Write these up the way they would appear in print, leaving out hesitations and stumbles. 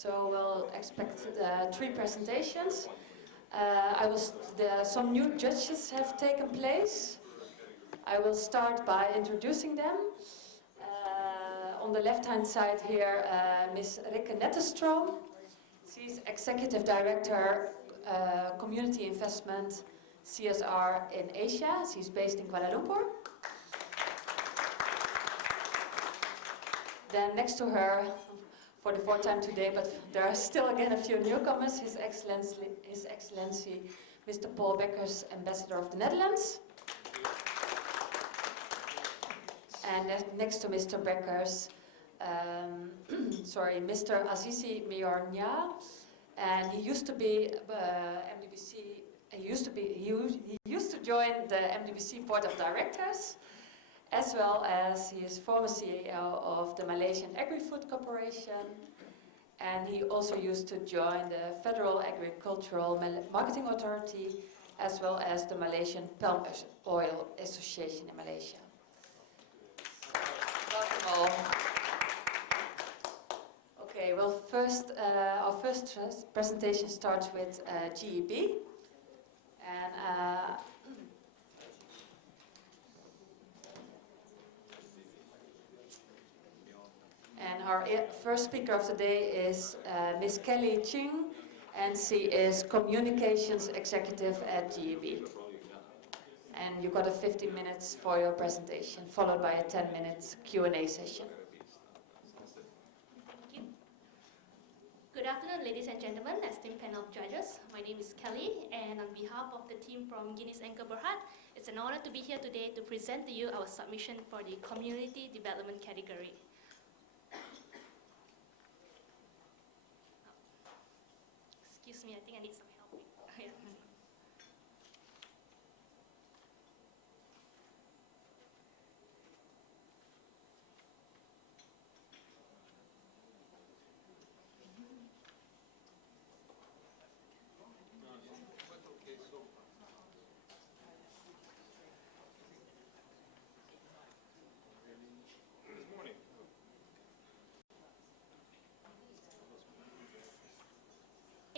So we'll expect 3 presentations. Some new judges have taken place. I will start by introducing them. On the left-hand side here, Ms. Rikke Nettestroom. She's Executive Director, Community Investment, CSR in Asia. She's based in Kuala Lumpur. Then next to her, for the 4th time today, but there are still again a few newcomers, His Excellency Mr. Paul Bekkers, Ambassador of the Netherlands. And next to Mr. Bekkers, Mr. Azizi Miornia, and he used to be MDBC. He used to join the MDBC Board of Directors, as well as he is former CEO of the Malaysian Agri-Food Corporation, and he also used to join the Federal Agricultural Marketing Authority, as well as the Malaysian Palm Oil Association in Malaysia. Welcome all. Okay, well, our first presentation starts with GEB, and our first speaker of the day is Ms. Kelly Ching, and she is Communications Executive at GEB. And you've got 15 minutes for your presentation, followed by a 10-minute Q&A session. Thank you. Good afternoon, ladies and gentlemen, esteemed panel of judges. My name is Kelly, and on behalf of the team from Guinness Anchor Berhad, it's an honor to be here today to present to you our submission for the Community Development category. Excuse me, I think I need some help.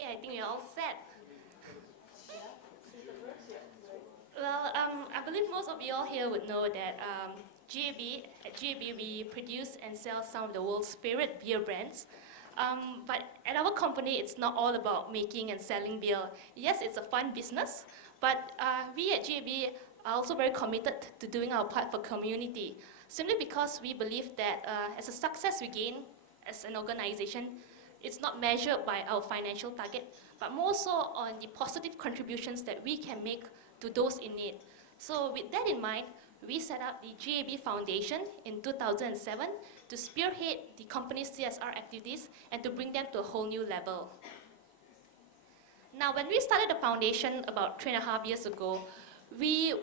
I think we're all set. Well, I believe most of you all here would know that at GEB we produce and sell some of the world's favorite beer brands. But at our company, it's not all about making and selling beer. Yes, it's a fun business, but we at GEB are also very committed to doing our part for community, simply because we believe that as a success we gain as an organization, it's not measured by our financial target, but more so on the positive contributions that we can make to those in need. So with that in mind, we set up the GEB Foundation in 2007 to spearhead the company's CSR activities and to bring them to a whole new level. Now, when we started the foundation about 3.5 years ago, we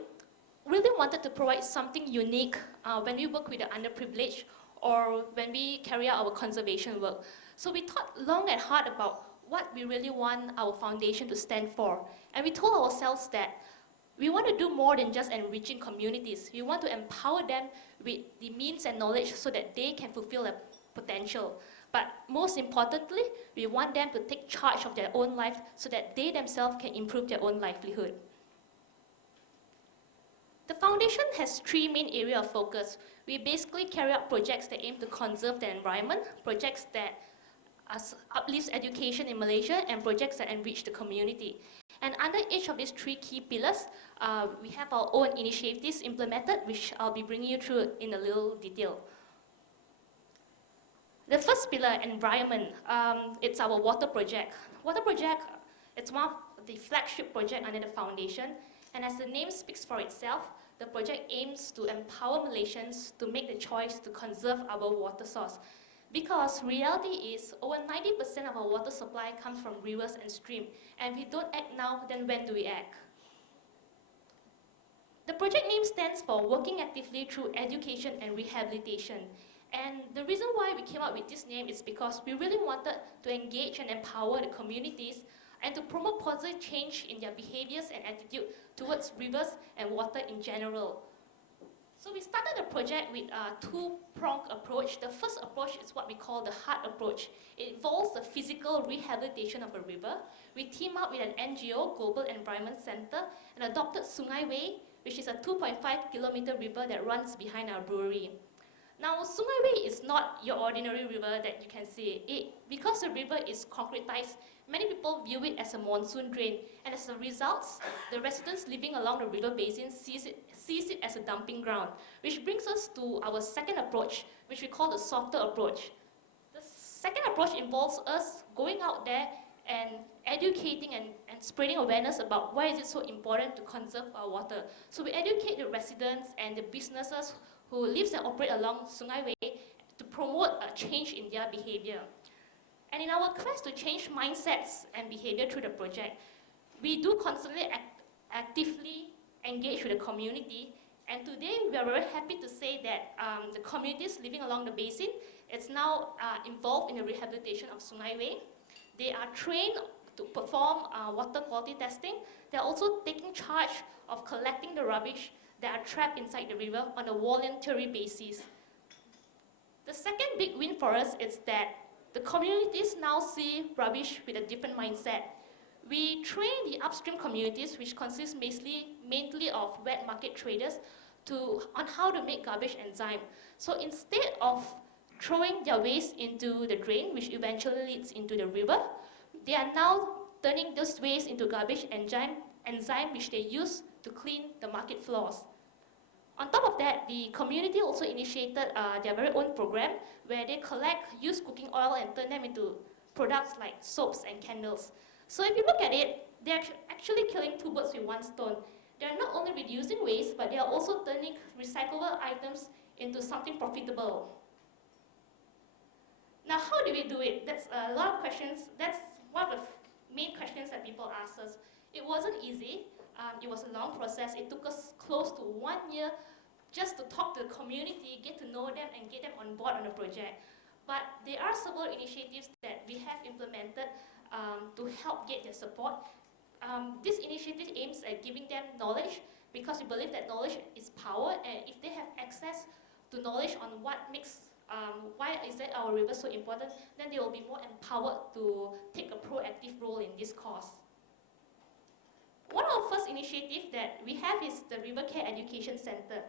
really wanted to provide something unique when we work with the underprivileged or when we carry out our conservation work. So we thought long and hard about what we really want our foundation to stand for. And we told ourselves that we want to do more than just enriching communities. We want to empower them with the means and knowledge so that they can fulfill their potential. But most importantly, we want them to take charge of their own life so that they themselves can improve their own livelihood. The foundation has 3 main areas of focus. We basically carry out projects that aim to conserve the environment, projects that uplifts education in Malaysia, and projects that enrich the community. And under each of these 3 key pillars, we have our own initiatives implemented, which I'll be bringing you through in a little detail. The first pillar, environment, it's our water project. Water project, it's one of the flagship project under the foundation, and as the name speaks for itself, the project aims to empower Malaysians to make the choice to conserve our water source. Because reality is, over 90% of our water supply comes from rivers and streams. And if we don't act now, then when do we act? The project name stands for Working Actively Through Education and Rehabilitation. And the reason why we came up with this name is because we really wanted to engage and empower the communities and to promote positive change in their behaviors and attitude towards rivers and water in general. So we started the project with a two-pronged approach. The first approach is what we call the hard approach. It involves the physical rehabilitation of a river. We team up with an NGO, Global Environment Center, and adopted Sungai Way, which is a 2.5-kilometer river that runs behind our brewery. Now, Sungai Way is not your ordinary river that you can see. Because the river is concretized, many people view it as a monsoon drain, and as a result, the residents living along the river basin sees it as a dumping ground, which brings us to our second approach, which we call the softer approach. The second approach involves us going out there and educating and spreading awareness about why is it so important to conserve our water. So we educate the residents and the businesses who live and operate along Sungai Way to promote a change in their behavior. And in our quest to change mindsets and behavior through the project, we do constantly actively engage with the community. And today we are very happy to say that the communities living along the basin is now involved in the rehabilitation of Sungai Way. They are trained to perform water quality testing. They're also taking charge of collecting the rubbish that are trapped inside the river on a voluntary basis. The second big win for us is that the communities now see rubbish with a different mindset. We train the upstream communities, which consist mainly of wet market traders, on how to make garbage enzyme. So instead of throwing their waste into the drain, which eventually leads into the river, they are now turning those waste into garbage enzyme which they use to clean the market floors. On top of that, the community also initiated their very own program where they collect used cooking oil and turn them into products like soaps and candles. So if you look at it, they're actually killing two birds with one stone. They're not only reducing waste, but they are also turning recyclable items into something profitable. Now, how do we do it? That's a lot of questions. That's one of the main questions that people ask us. It wasn't easy. It was a long process. It took us close to 1 year just to talk to the community, get to know them, and get them on board on the project. But there are several initiatives that we have implemented to help get their support. This initiative aims at giving them knowledge because we believe that knowledge is power, and if they have access to knowledge on what makes, why is that our river so important, then they will be more empowered to take a proactive role in this cause. One of the first initiatives that we have is the River Care Education Center.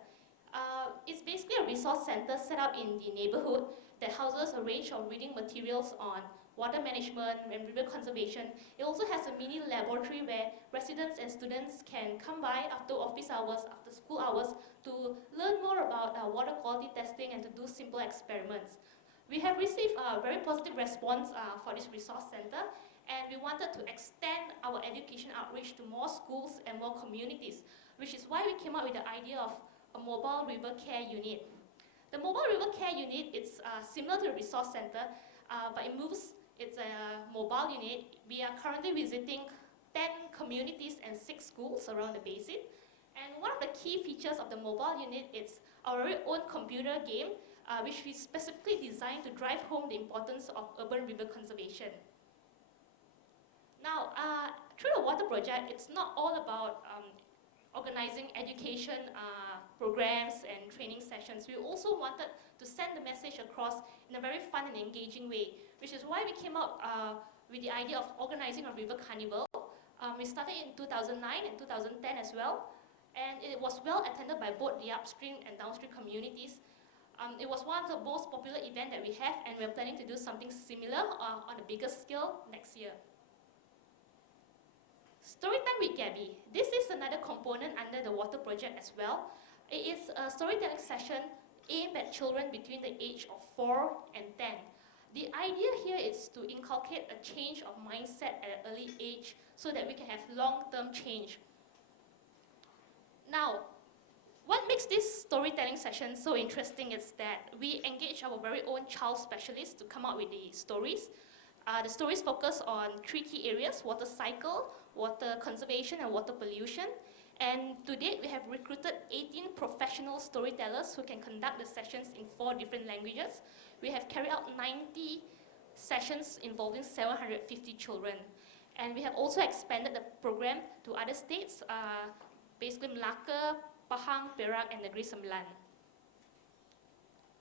It's basically a resource center set up in the neighborhood that houses a range of reading materials on water management and river conservation. It also has a mini laboratory where residents and students can come by after office hours, after school hours, to learn more about water quality testing and to do simple experiments. We have received a very positive response for this resource center, and we wanted to extend our education outreach to more schools and more communities, which is why we came up with the idea of a mobile river care unit. The mobile river care unit is similar to the resource center, but it's a mobile unit. We are currently visiting 10 communities and 6 schools around the basin. And one of the key features of the mobile unit is our very own computer game, which we specifically designed to drive home the importance of urban river conservation. Now, through the water project, it's not all about organizing education programs and training sessions. We also wanted to send the message across in a very fun and engaging way, which is why we came up with the idea of organizing a river carnival. We started in 2009 and 2010 as well, and it was well attended by both the upstream and downstream communities. It was one of the most popular events that we have, and we're planning to do something similar on a bigger scale next year. Storytime with Gabby. This is another component under the water project as well. It is a storytelling session aimed at children between the age of 4 and 10. The idea here is to inculcate a change of mindset at an early age so that we can have long-term change. Now, what makes this storytelling session so interesting is that we engage our very own child specialists to come up with the stories. The stories focus on 3 key areas: water cycle, water conservation, and water pollution. And to date, we have recruited 18 professional storytellers who can conduct the sessions in 4 different languages. We have carried out 90 sessions involving 750 children. And we have also expanded the program to other states, basically Malacca, Pahang, Perak, and Negeri Sembilan.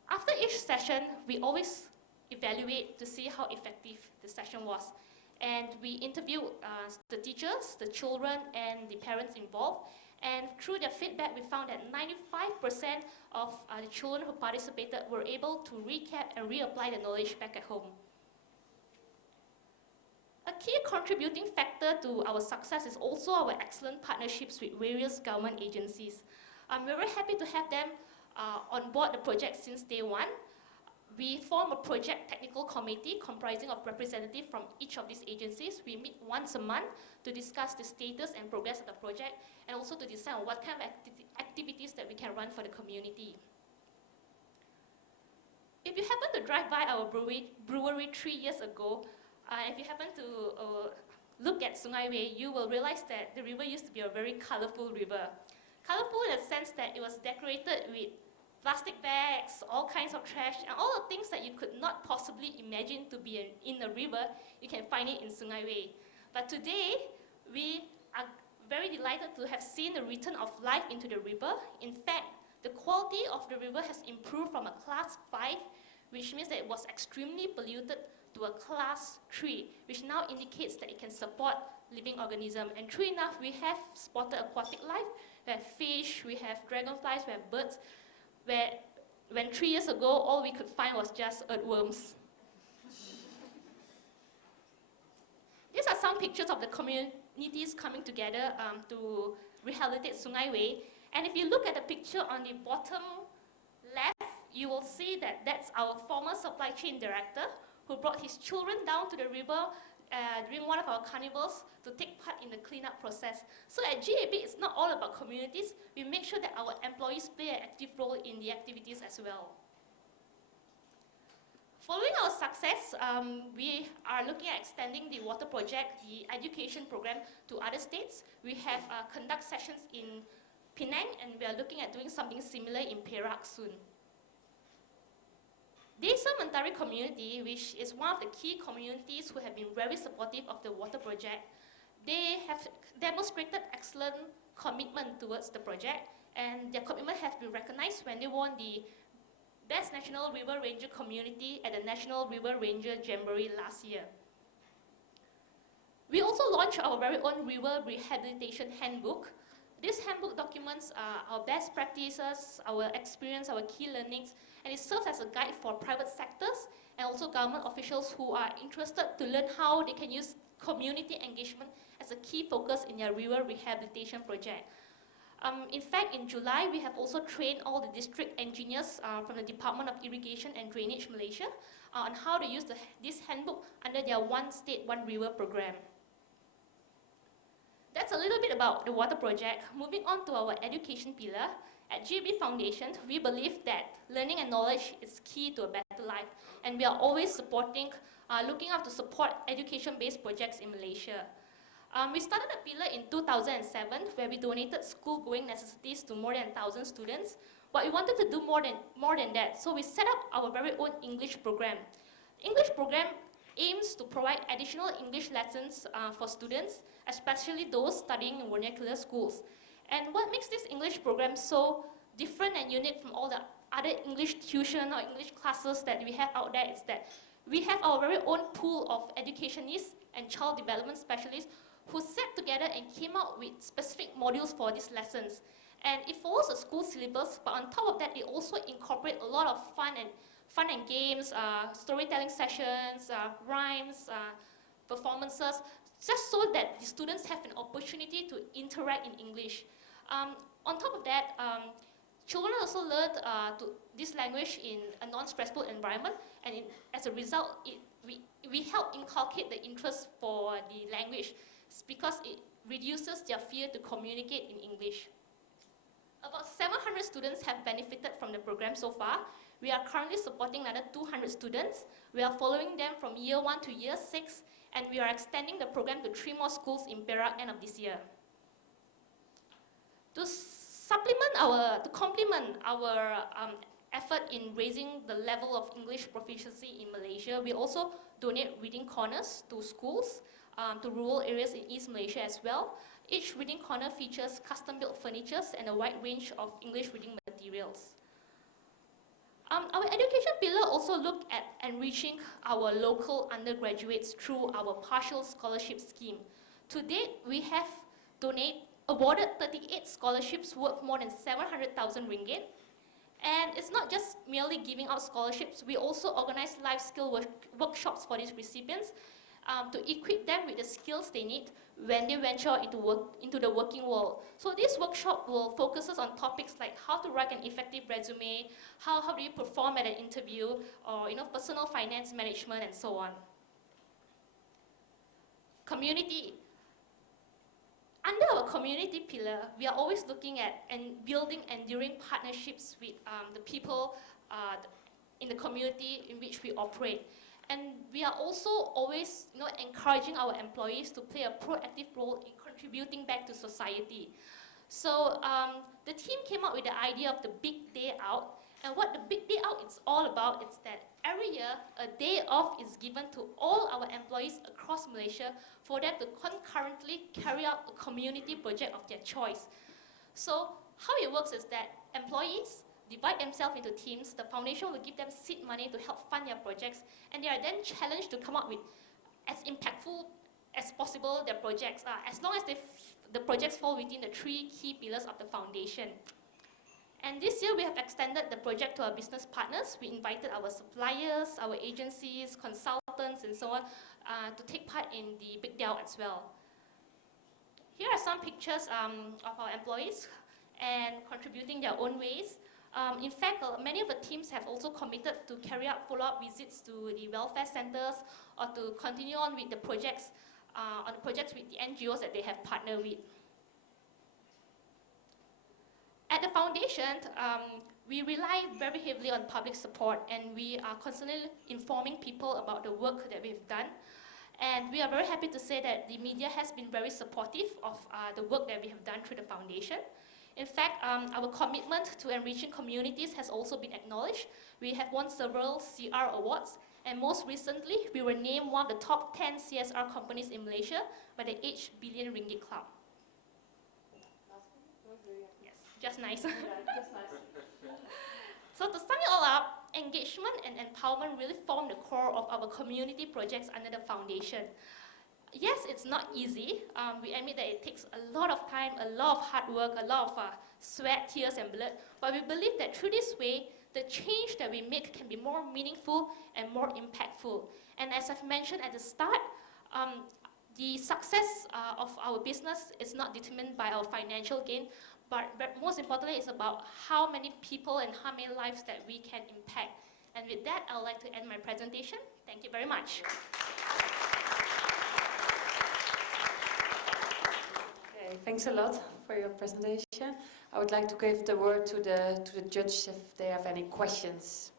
After each session, we always evaluate to see how effective the session was. And we interviewed the teachers, the children, and the parents involved. And through their feedback, we found that 95% of the children who participated were able to recap and reapply the knowledge back at home. A key contributing factor to our success is also our excellent partnerships with various government agencies. We're very happy to have them on board the project since day one. We form a project technical committee comprising of representatives from each of these agencies. We meet once a month to discuss the status and progress of the project, and also to decide on what kind of activities that we can run for the community. If you happen to drive by our brewery 3 years ago, if you happen to look at Sungai Way, you will realize that the river used to be a very colorful river. Colorful in the sense that it was decorated with plastic bags, all kinds of trash, and all the things that you could not possibly imagine to be in a river, you can find it in Sungai Way. But today, we are very delighted to have seen the return of life into the river. In fact, the quality of the river has improved from a class 5, which means that it was extremely polluted, to a class 3, which now indicates that it can support living organisms. And true enough, we have spotted aquatic life. We have fish, we have dragonflies, we have birds, where when 3 years ago, all we could find was just earthworms. These are some pictures of the communities coming together to rehabilitate Sungai Way. And if you look at the picture on the bottom left, you will see that that's our former supply chain director who brought his children down to the river during one of our carnivals to take part in the cleanup process. So at GAB, it's not all about communities. We make sure that our employees play an active role in the activities as well. Following our success, we are looking at extending the water project, the education program, to other states. We have conduct sessions in Penang, and we are looking at doing something similar in Perak soon. Desa Mentari community, which is one of the key communities who have been very supportive of the water project, they have demonstrated excellent commitment towards the project, and their commitment has been recognized when they won the Best National River Ranger Community at the National River Ranger Jamboree last year. We also launched our very own River Rehabilitation Handbook. This handbook documents our best practices, our experience, our key learnings, and it serves as a guide for private sectors and also government officials who are interested to learn how they can use community engagement as a key focus in their river rehabilitation project. In fact, in July, we have also trained all the district engineers from the Department of Irrigation and Drainage Malaysia on how to use this handbook under their One State, One River program. That's a little bit about the water project. Moving on to our education pillar, at GAB Foundation, we believe that learning and knowledge is key to a better life, and we are always supporting, looking out to support education-based projects in Malaysia. We started a pillar in 2007 where we donated school-going necessities to more than 1,000 students, but we wanted to do more than that, so we set up our very own English program. English program aims to provide additional English lessons for students, especially those studying in vernacular schools. And what makes this English program so different and unique from all the other English tuition or English classes that we have out there is that we have our very own pool of educationists and child development specialists who sat together and came out with specific modules for these lessons. And it follows a school syllabus, but on top of that, it also incorporates a lot of fun and games, storytelling sessions, rhymes, performances, just so that the students have an opportunity to interact in English. On top of that, children also learned this language in a non-stressful environment, and as a result, we help inculcate the interest for the language because it reduces their fear to communicate in English. About 700 students have benefited from the program so far. We are currently supporting another 200 students. We are following them from year 1 to year 6, and we are extending the program to 3 more schools in Perak end of this year. To complement our effort in raising the level of English proficiency in Malaysia, we also donate reading corners to schools, to rural areas in East Malaysia as well. Each reading corner features custom-built furniture and a wide range of English reading materials. Our education pillar also looked at enriching our local undergraduates through our partial scholarship scheme. To date, we have awarded 38 scholarships worth more than 700,000 ringgit. And it's not just merely giving out scholarships, we also organize life skill workshops for these recipients to equip them with the skills they need when they venture into the working world. So this workshop will focus on topics like how to write an effective resume, how do you perform at an interview, or personal finance management and so on. Community. Under our community pillar, we are always looking at and building enduring partnerships with the people in the community in which we operate. And we are also always encouraging our employees to play a proactive role in contributing back to society. So the team came up with the idea of the Big Day Out. And what the Big Day Out is all about is that every year, a day off is given to all our employees across Malaysia for them to concurrently carry out a community project of their choice. So how it works is that employees divide themselves into teams. The foundation will give them seed money to help fund their projects, and they are then challenged to come up with as impactful as possible their projects are, as long as the projects fall within the 3 key pillars of the foundation. And this year we have extended the project to our business partners. We invited our suppliers, our agencies, consultants, and so on to take part in the Big Day Out as well. Here are some pictures of our employees and contributing their own ways. In fact, many of the teams have also committed to carry out follow-up visits to the welfare centers or to continue on with the projects, with the NGOs that they have partnered with. At the foundation, we rely very heavily on public support, and we are constantly informing people about the work that we've done. And we are very happy to say that the media has been very supportive of the work that we have done through the foundation. In fact, our commitment to enriching communities has also been acknowledged. We have won several CR awards, and most recently, we were named one of the top 10 CSR companies in Malaysia by the H Billion Ringgit Club. Yes, just nice. So to sum it all up, engagement and empowerment really form the core of our community projects under the foundation. Yes, it's not easy. We admit that it takes a lot of time, a lot of hard work, a lot of sweat, tears, and blood. But we believe that through this way, the change that we make can be more meaningful and more impactful. And as I've mentioned at the start, the success of our business is not determined by our financial gain, but most importantly, it's about how many people and how many lives that we can impact. And with that, I would like to end my presentation. Thank you very much. Okay, thanks a lot for your presentation. I would like to give the word to the judges if they have any questions.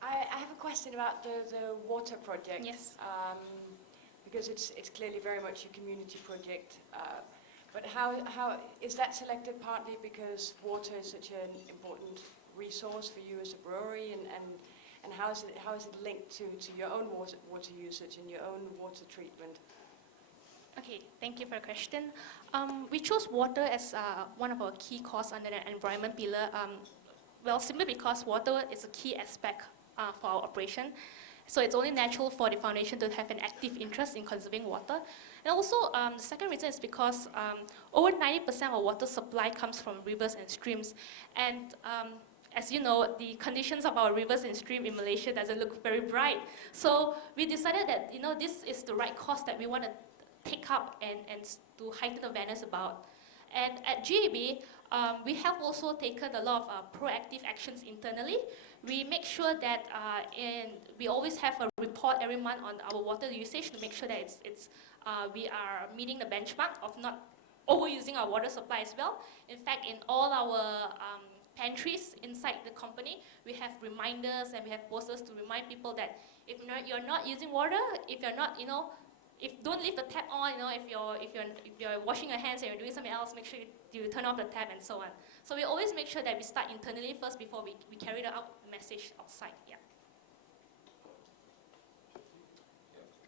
I have a question about the water project. Yes. Because it's clearly very much a community project. But how is that selected partly because water is such an important resource for you as a brewery, and how is it linked to your own water usage and your own water treatment? Okay, thank you for the question. We chose water as one of our key costs under the environment pillar. Well, simply because water is a key aspect for our operation. So it's only natural for the foundation to have an active interest in conserving water. And also, the second reason is because over 90% of water supply comes from rivers and streams. And as you know, the conditions of our rivers and streams in Malaysia doesn't look very bright. So we decided that this is the right cause that we want to take up and to heighten awareness about. And at GAB, we have also taken a lot of proactive actions internally. We make sure that we always have a report every month on our water usage to make sure that we are meeting the benchmark of not overusing our water supply as well. In fact, in all our pantries inside the company, we have reminders and we have posters to remind people that if you're not using water, if you're not don't leave the tap on. If you're washing your hands and you're doing something else, make sure you turn off the tap and so on. So we always make sure that we start internally first before we carry out the message outside. Yeah.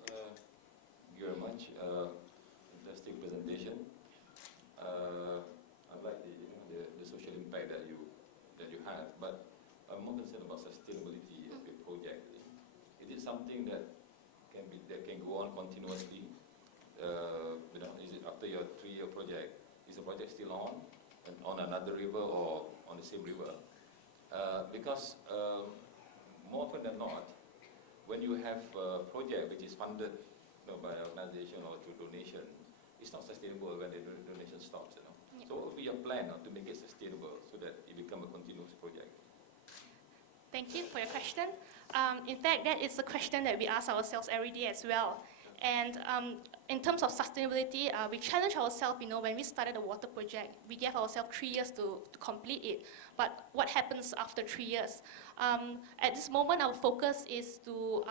Thank you very much. Interesting presentation. I like the social impact that you have, but I'm more concerned about sustainability of your project. Is it something that can go on continuously? Is it after your 3-year project? Is the project still on another river or on the same river? Because more often than not, when you have a project which is funded by an organization or through donation, it's not sustainable when the donation stops. Yeah. So what would be your plan to make it sustainable so that it becomes a continuous project? Thank you for your question. In fact, that is a question that we ask ourselves every day as well. And in terms of sustainability, we challenge ourselves, when we started the water project, we gave ourselves 3 years to complete it. But what happens after 3 years? At this moment, our focus is to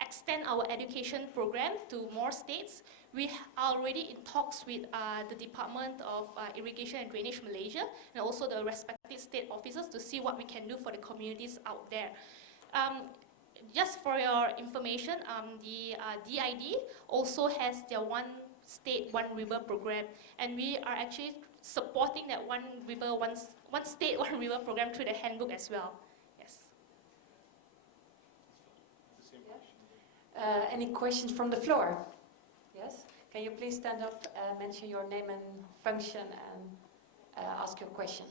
extend our education program to more states. We are already in talks with the Department of Irrigation and Drainage Malaysia and also the respective state officers to see what we can do for the communities out there. Just for your information, the DID also has their One State, One River program, and we are actually supporting that One State, One River program through the handbook as well. Yes. Any questions from the floor? Yes? Can you please stand up, mention your name and function, and ask your question?